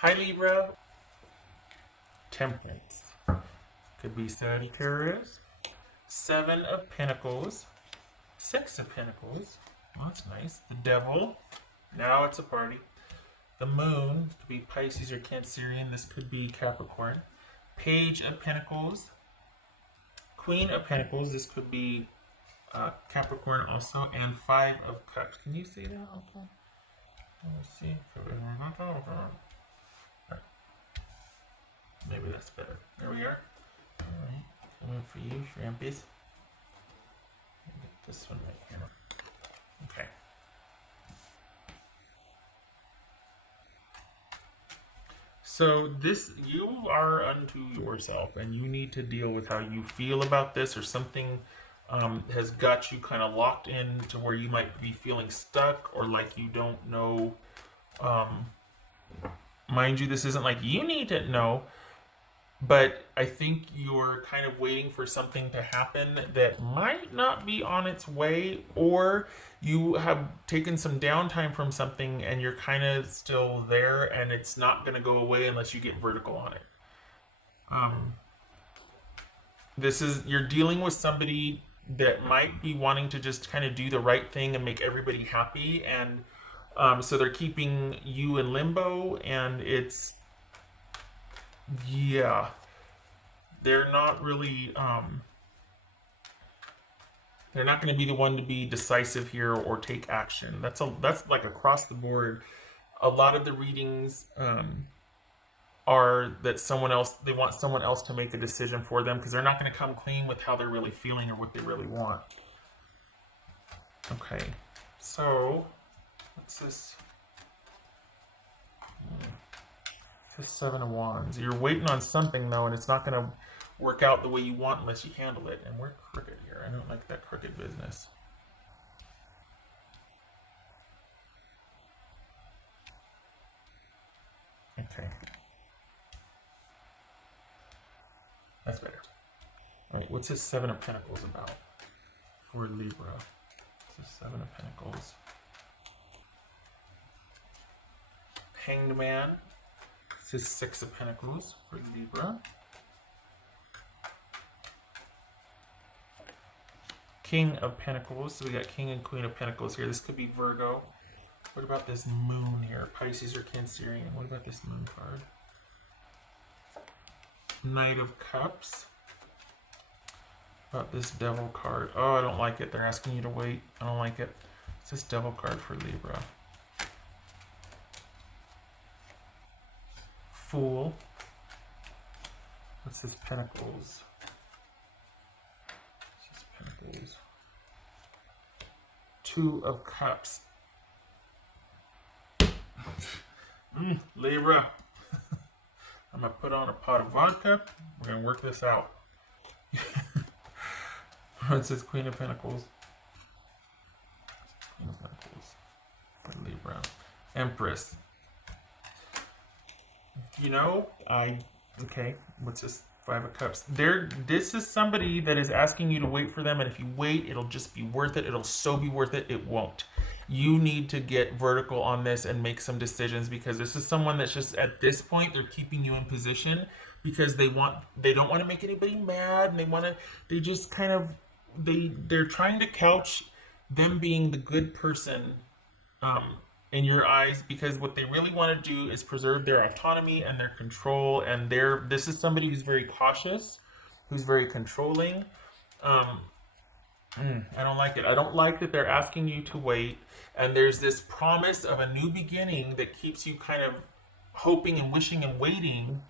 Hi Libra. Temperance. Could be Sagittarius. Seven of Pentacles. Six of Pentacles. Well, that's nice. The Devil. Now it's a party. The Moon. Could be Pisces or Cancerian. This could be Capricorn. Page of Pentacles. Queen of Pentacles. This could be Capricorn also. And Five of Cups. Can you see that? Okay. Let's see. Maybe that's better. There we are. Alright. One for you, Shrampies. Get this one right here. Okay. So this, you are unto yourself, and you need to deal with how you feel about this, or something has got you kind of locked in to where you might be feeling stuck, or like you don't know. Mind you, this isn't like you need to know, but I think you're kind of waiting for something to happen that might not be on its way, or you have taken some downtime from something and you're kind of still there and it's not going to go away unless you get vertical on it. This is, you're dealing with somebody that might be wanting to just kind of do the right thing and make everybody happy, and so they're keeping you in limbo, and it's, yeah, they're not really, they're not going to be the one to be decisive here or take action. That's like across the board. A lot of the readings are that someone else, they want someone else to make a decision for them, because they're not going to come clean with how they're really feeling or what they really want. Okay, so what's this? Seven of Wands. You're waiting on something though, and it's not going to work out the way you want unless you handle it. And we're crooked here. I don't like that crooked business. Okay. That's better. All right, what's this Seven of Pentacles about for Libra? This is Seven of Pentacles. Hanged Man. This is Six of Pentacles for Libra. King of Pentacles. So we got King and Queen of Pentacles here. This could be Virgo. What about this Moon here? Pisces or Cancerian. What about this Moon card? Knight of Cups. What about this Devil card? Oh, I don't like it. They're asking you to wait. I don't like it. It's this Devil card for Libra. Fool. What's this Pentacles? What's this Pentacles? Two of Cups. Libra. I'm going to put on a pot of vodka. We're going to work this out. What's this Queen of Pentacles? Queen of Pentacles for Libra. Empress. You know, okay, what's this Five of Cups? This is somebody that is asking you to wait for them, and if you wait, it'll just be worth it. It'll so be worth it, it won't. You need to get vertical on this and make some decisions, because this is someone that's just, at this point, they're keeping you in position because they don't want to make anybody mad, and they just kind of, they're trying to couch them being the good person, in your eyes, because what they really want to do is preserve their autonomy and their control, and this is somebody who's very cautious, who's very controlling. I don't like it. I don't like that they're asking you to wait, and there's this promise of a new beginning that keeps you kind of hoping and wishing and waiting.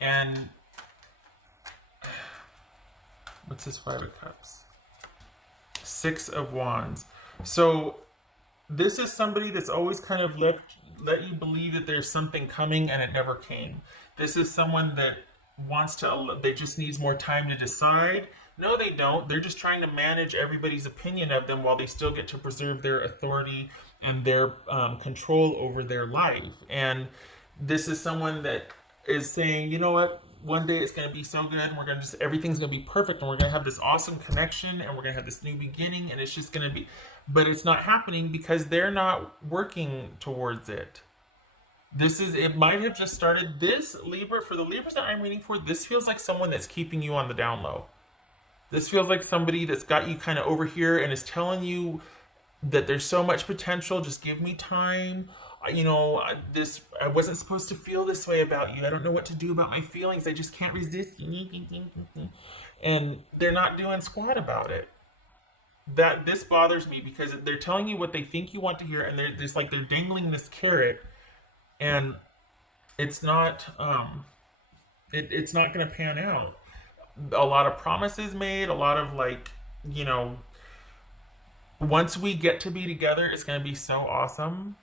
And what's this Five of Cups? Six of Wands. So this is somebody that's always kind of let you believe that there's something coming, and it never came. This is someone that they just needs more time to decide. No, they don't. They're just trying to manage everybody's opinion of them while they still get to preserve their authority and their control over their life. And this is someone that is saying, you know what? One day it's going to be so good, and everything's going to be perfect, and we're going to have this awesome connection, and we're going to have this new beginning, and it's just going to be, but it's not happening because they're not working towards it. It might have just started. This Libra, for the Libras that I'm reading for, this feels like someone that's keeping you on the down low. This feels like somebody that's got you kind of over here and is telling you that there's so much potential. Just give me time. I wasn't supposed to feel this way about you. I don't know what to do about my feelings. I just can't resist. And they're not doing squat about it. That this bothers me because they're telling you what they think you want to hear, and they're just like they're dangling this carrot, and it's not it's not going to pan out. A lot of promises made, a lot of like, you know, once we get to be together, it's going to be so awesome.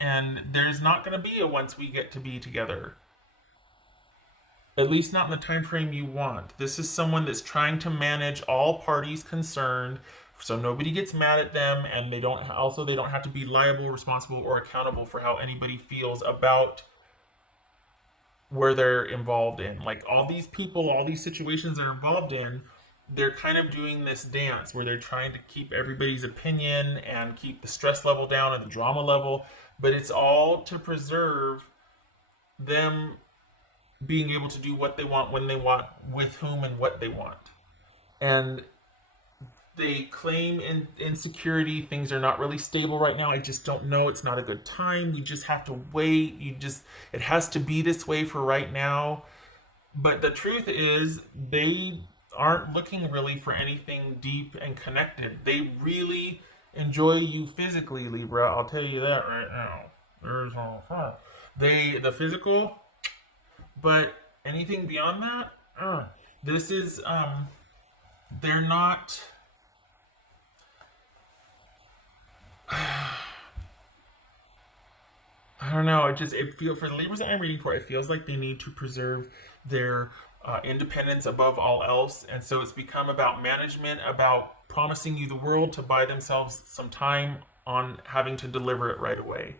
And there's not going to be a once we get to be together. At least not in the time frame you want. This is someone that's trying to manage all parties concerned so nobody gets mad at them, and they don't have to be liable, responsible, or accountable for how anybody feels about where they're involved in. Like all these people, all these situations they're involved in, they're kind of doing this dance where they're trying to keep everybody's opinion and keep the stress level down and the drama level, but it's all to preserve them being able to do what they want, when they want, with whom and what they want. And they claim insecurity. Things are not really stable right now. I just don't know. It's not a good time. You just have to wait. It has to be this way for right now. But the truth is, they aren't looking really for anything deep and connected. They really enjoy you physically, Libra. I'll tell you that right now. There's all fun. The physical, but anything beyond that, this is they're not. I don't know. For the Libras that I'm reading for, it feels like they need to preserve their independence above all else, and so it's become about management, about promising you the world to buy themselves some time on having to deliver it right away.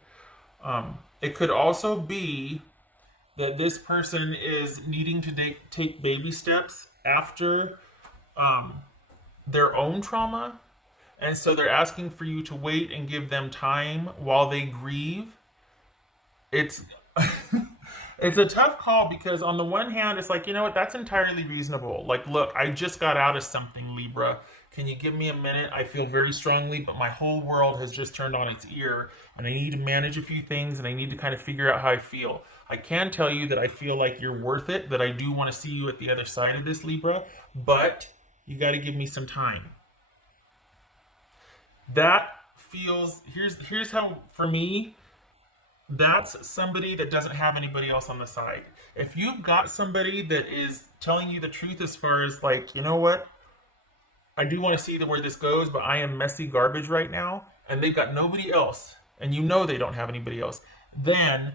It could also be that this person is needing to take baby steps after their own trauma, and so they're asking for you to wait and give them time while they grieve. It's it's a tough call because on the one hand, it's like, you know what, that's entirely reasonable. Like, look, I just got out of something, Libra. Can you give me a minute? I feel very strongly, but my whole world has just turned on its ear, and I need to manage a few things, and I need to kind of figure out how I feel. I can tell you that I feel like you're worth it, that I do want to see you at the other side of this, Libra, but you got to give me some time. That feels, here's how, for me, that's somebody that doesn't have anybody else on the side. If you've got somebody that is telling you the truth as far as like, you know what, I do want to see where this goes, but I am messy garbage right now, and they've got nobody else, and you know they don't have anybody else, then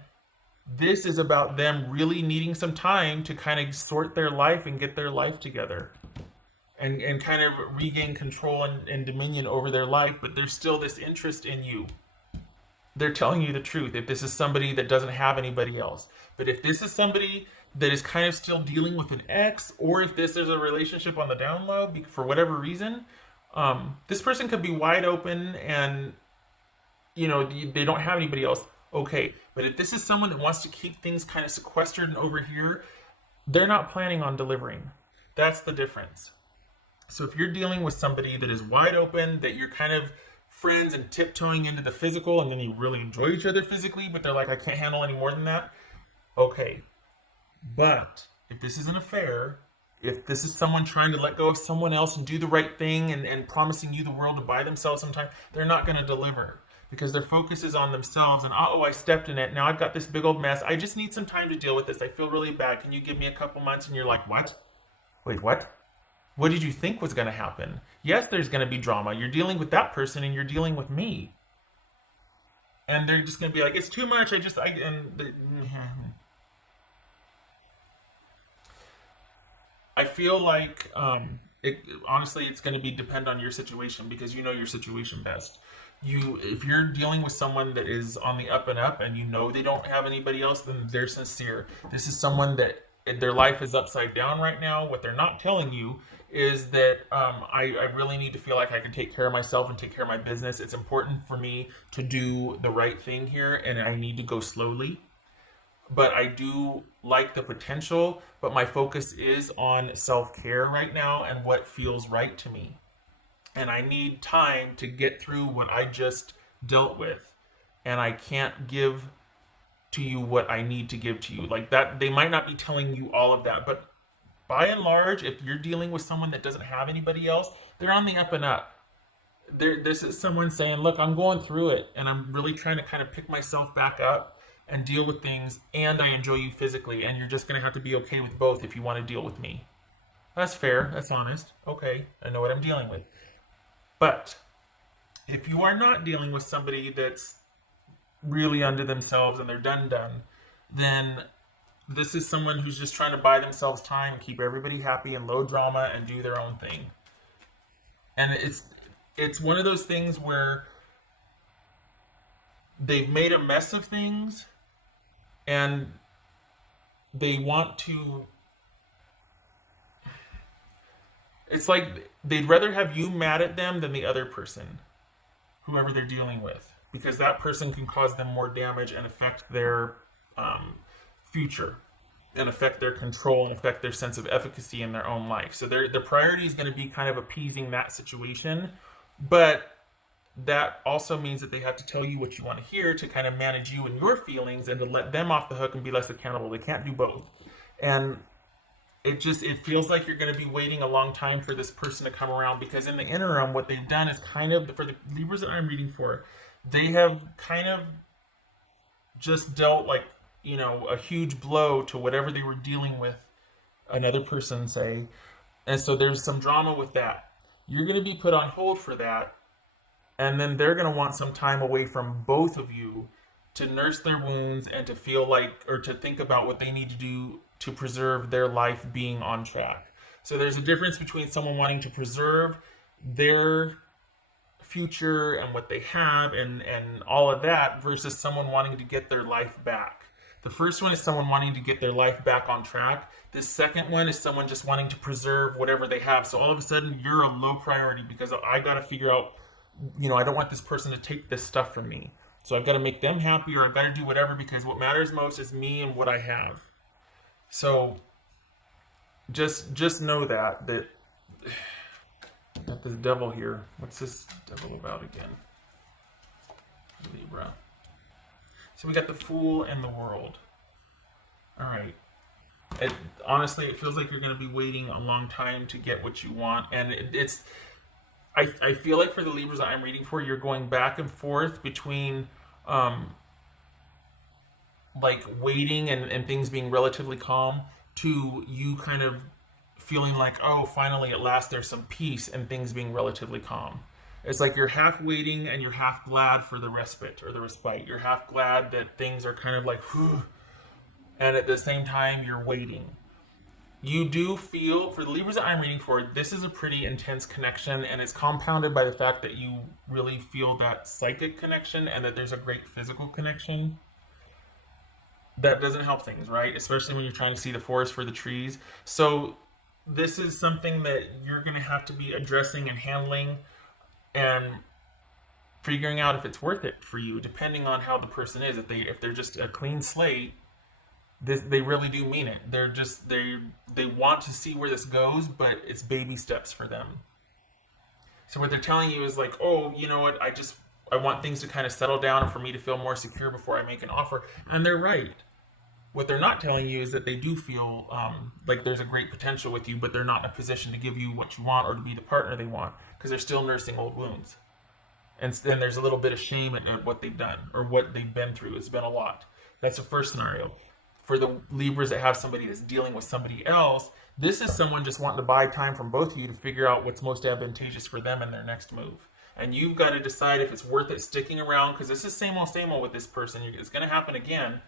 this is about them really needing some time to kind of sort their life and get their life together. And kind of regain control and dominion over their life, but there's still this interest in you. They're telling you the truth. If this is somebody that doesn't have anybody else, but if this is somebody that is kind of still dealing with an ex, or if this is a relationship on the down low for whatever reason, this person could be wide open and, you know, they don't have anybody else. Okay, but if this is someone that wants to keep things kind of sequestered and over here, they're not planning on delivering. That's the difference. So if you're dealing with somebody that is wide open, that you're kind of friends and tiptoeing into the physical, and then you really enjoy each other physically, but they're like, I can't handle any more than that. Okay. But if this is an affair, if this is someone trying to let go of someone else and do the right thing and promising you the world to buy themselves some time, they're not going to deliver because their focus is on themselves. And, oh, I stepped in it. Now I've got this big old mess. I just need some time to deal with this. I feel really bad. Can you give me a couple months? And you're like, what? Wait, what? What did you think was going to happen? Yes, there's going to be drama. You're dealing with that person and you're dealing with me. And they're just going to be like, it's too much. I feel like, honestly, it's going to depend on your situation because you know your situation best. If you're dealing with someone that is on the up and up and you know they don't have anybody else, then they're sincere. This is someone that their life is upside down right now. What they're not telling you is that I really need to feel like I can take care of myself and take care of my business. It's important for me to do the right thing here, and I need to go slowly. But I do like the potential, but my focus is on self-care right now and what feels right to me. And I need time to get through what I just dealt with. And I can't give to you what I need to give to you. Like that, they might not be telling you all of that, but by and large, if you're dealing with someone that doesn't have anybody else, they're on the up and up. This is someone saying, look, I'm going through it and I'm really trying to kind of pick myself back up and deal with things, and I enjoy you physically, and you're just going to have to be okay with both if you want to deal with me. That's fair. That's honest. Okay, I know what I'm dealing with. But if you are not dealing with somebody that's really under themselves and they're done, then this is someone who's just trying to buy themselves time and keep everybody happy and low drama and do their own thing. And it's one of those things where they've made a mess of things and they want to, it's like they'd rather have you mad at them than the other person, whoever they're dealing with, because that person can cause them more damage and affect their future and affect their control and affect their sense of efficacy in their own life. So the priority is going to be kind of appeasing that situation, but that also means that they have to tell you what you want to hear to kind of manage you and your feelings and to let them off the hook and be less accountable. They can't do both. And it feels like you're going to be waiting a long time for this person to come around, because in the interim, what they've done is kind of, for the Libras that I'm reading for, they have kind of just dealt like, a huge blow to whatever they were dealing with another person, say. And so there's some drama with that. You're going to be put on hold for that. And then they're going to want some time away from both of you to nurse their wounds and to feel like, or to think about what they need to do to preserve their life being on track. So there's a difference between someone wanting to preserve their future and what they have and all of that versus someone wanting to get their life back. The first one is someone wanting to get their life back on track. The second one is someone just wanting to preserve whatever they have. So all of a sudden you're a low priority because I got to figure out, I don't want this person to take this stuff from me. So I've got to make them happy, or I've got to do whatever, because what matters most is me and what I have. So just know that got this devil here. What's this devil about again? Libra. So we got the Fool and the World. All right. Honestly, it feels like you're going to be waiting a long time to get what you want, and I feel like for the Libras that I'm reading for, you're going back and forth between like waiting and things being relatively calm to you kind of feeling like, oh, finally at last there's some peace, and things being relatively calm. It's like you're half waiting and you're half glad for the respite or the respite. You're half glad that things are kind of like, whew, and at the same time you're waiting. You do feel, for the Libras that I'm reading for, this is a pretty intense connection, and it's compounded by the fact that you really feel that psychic connection and that there's a great physical connection. That doesn't help things, right? Especially when you're trying to see the forest for the trees. So this is something that you're going to have to be addressing and handling and figuring out if it's worth it for you, depending on how the person is. If they're just a clean slate, they really do mean it. They want to see where this goes, but it's baby steps for them. So what they're telling you is like, oh, you know what? I want things to kind of settle down and for me to feel more secure before I make an offer. And they're right. What they're not telling you is that they do feel like there's a great potential with you, but they're not in a position to give you what you want or to be the partner they want, because they're still nursing old wounds. And then there's a little bit of shame at what they've done or what they've been through. It's been a lot. That's the first scenario. For the Libras that have somebody that's dealing with somebody else, this is someone just wanting to buy time from both of you to figure out what's most advantageous for them in their next move. And you've got to decide if it's worth it sticking around, because this is same old with this person. It's going to happen again.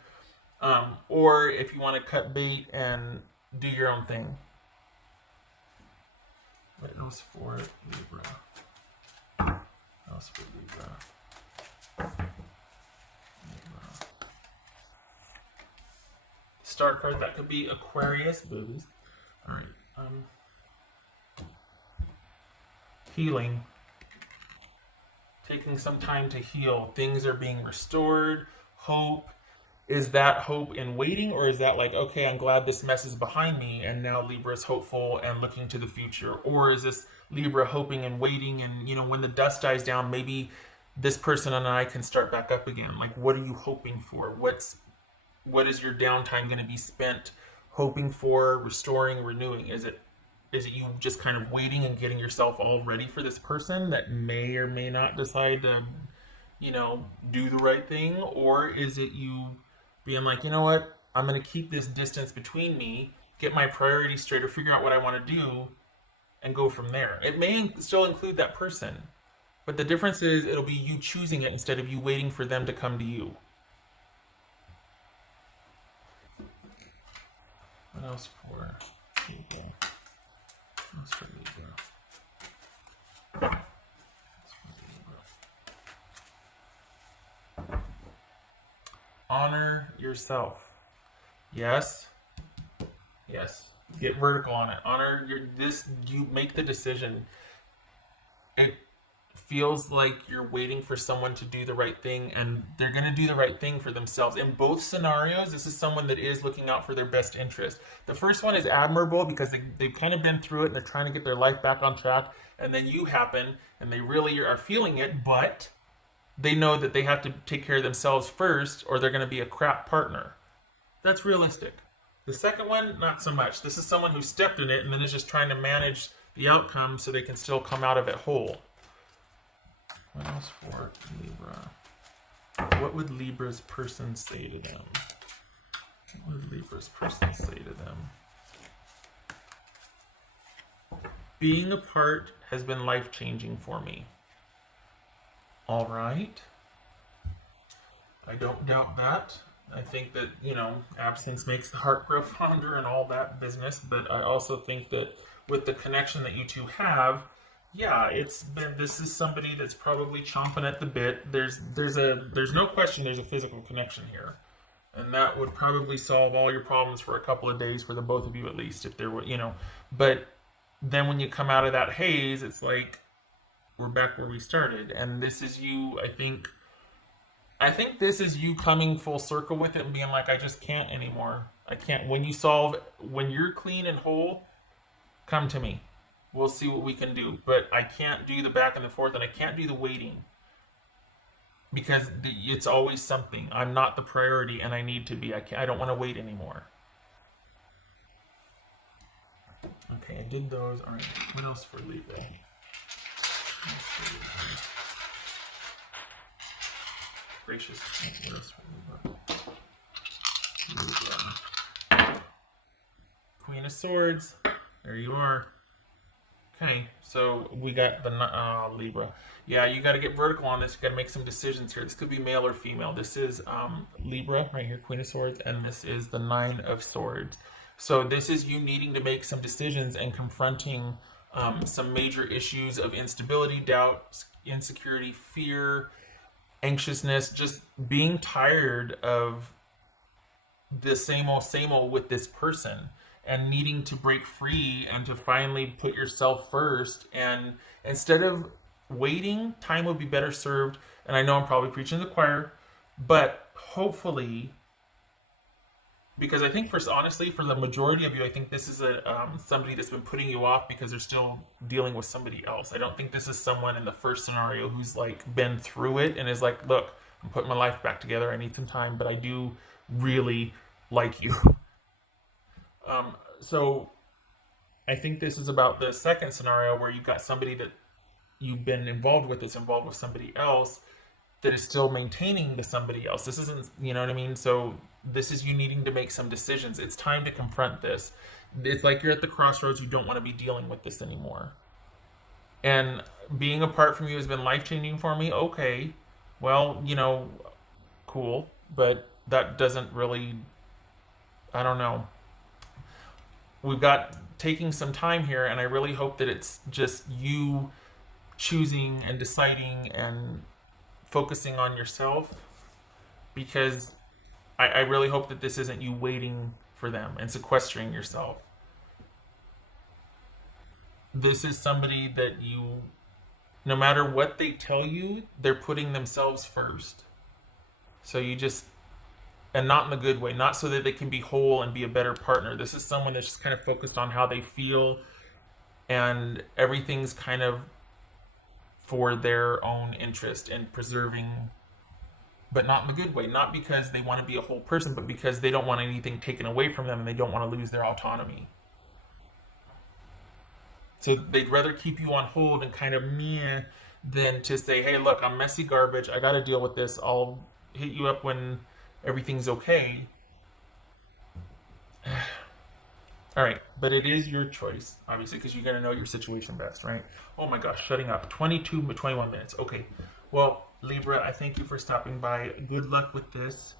Or if you want to cut bait and do your own thing. What else for Libra? What else for Libra? Star card, that could be Aquarius. Boobies. All right. healing. Taking some time to heal. Things are being restored. Hope. Is that hope in waiting, or is that like, okay, I'm glad this mess is behind me and now Libra is hopeful and looking to the future? Or is this Libra hoping and waiting, and when the dust dies down, maybe this person and I can start back up again? Like, what are you hoping for? What is your downtime going to be spent hoping for, restoring, renewing? Is it you just kind of waiting and getting yourself all ready for this person that may or may not decide to, do the right thing? Or is it you being like, you know what, I'm going to keep this distance between me, get my priorities straight, or figure out what I want to do and go from there? It may still include that person, but the difference is it'll be you choosing it instead of you waiting for them to come to you. What else for Libra? What else for Libra? Honor yourself. Yes. Yes. Get vertical on it. Honor you make the decision. It feels like you're waiting for someone to do the right thing, and they're going to do the right thing for themselves. In both scenarios, this is someone that is looking out for their best interest. The first one is admirable because they've kind of been through it and they're trying to get their life back on track. And then you happen and they really are feeling it, but they know that they have to take care of themselves first or they're going to be a crap partner. That's realistic. The second one, not so much. This is someone who stepped in it and then is just trying to manage the outcome so they can still come out of it whole. What else for Libra? What would Libra's person say to them? What would Libra's person say to them? Being apart has been life-changing for me. All right. I don't doubt that. I think that, absence makes the heart grow fonder and all that business, but I also think that with the connection that you two have, yeah, this is somebody that's probably chomping at the bit. There's no question there's a physical connection here. And that would probably solve all your problems for a couple of days for the both of you, at least, if there were, but then when you come out of that haze, it's like we're back where we started. And this is you, I think this is you coming full circle with it and being like, I just can't anymore. I can't. When you're clean and whole, come to me. We'll see what we can do. But I can't do the back and the forth, and I can't do the waiting. Because it's always something. I'm not the priority, and I need to be. I don't want to wait anymore. Okay, I did those. All right, what else for Libra? Gracious. What else for Libra? Queen of Swords. There you are. Okay, so we got the Libra. Yeah, you got to get vertical on this. You got to make some decisions here. This could be male or female. This is Libra right here, Queen of Swords, and this is the Nine of Swords. So this is you needing to make some decisions and confronting some major issues of instability, doubt, insecurity, fear, anxiousness, just being tired of the same old with this person and needing to break free and to finally put yourself first. And instead of waiting, time would be better served. And I know I'm probably preaching to the choir, but hopefully, because I think honestly, for the majority of you, I think this is somebody that's been putting you off because they're still dealing with somebody else. I don't think this is someone in the first scenario who's like been through it and is like, look, I'm putting my life back together. I need some time, but I do really like you. So I think this is about the second scenario where you've got somebody that you've been involved with that's involved with somebody else that is still maintaining the somebody else. This isn't, you know what I mean? So this is you needing to make some decisions. It's time to confront this. It's like you're at the crossroads. You don't want to be dealing with this anymore. And being apart from you has been life-changing for me. Okay, well, cool. But that doesn't really, I don't know. We've got taking some time here, and I really hope that it's just you choosing and deciding and focusing on yourself, because I really hope that this isn't you waiting for them and sequestering yourself. This is somebody that you No matter what they tell you, they're putting themselves first. So you just, and not in the good way, not so that they can be whole and be a better partner. This is someone that's just kind of focused on how they feel, and everything's kind of for their own interest and preserving, but not in the good way. Not because they want to be a whole person, but because they don't want anything taken away from them and they don't want to lose their autonomy. So they'd rather keep you on hold and kind of meh than to say, hey, look, I'm messy garbage. I got to deal with this. I'll hit you up when everything's okay. All right, but it is your choice, obviously, because you're going to know your situation best, right? Oh my gosh, shutting up. 22, 21 minutes. Okay. Well, Libra, I thank you for stopping by. Good luck with this.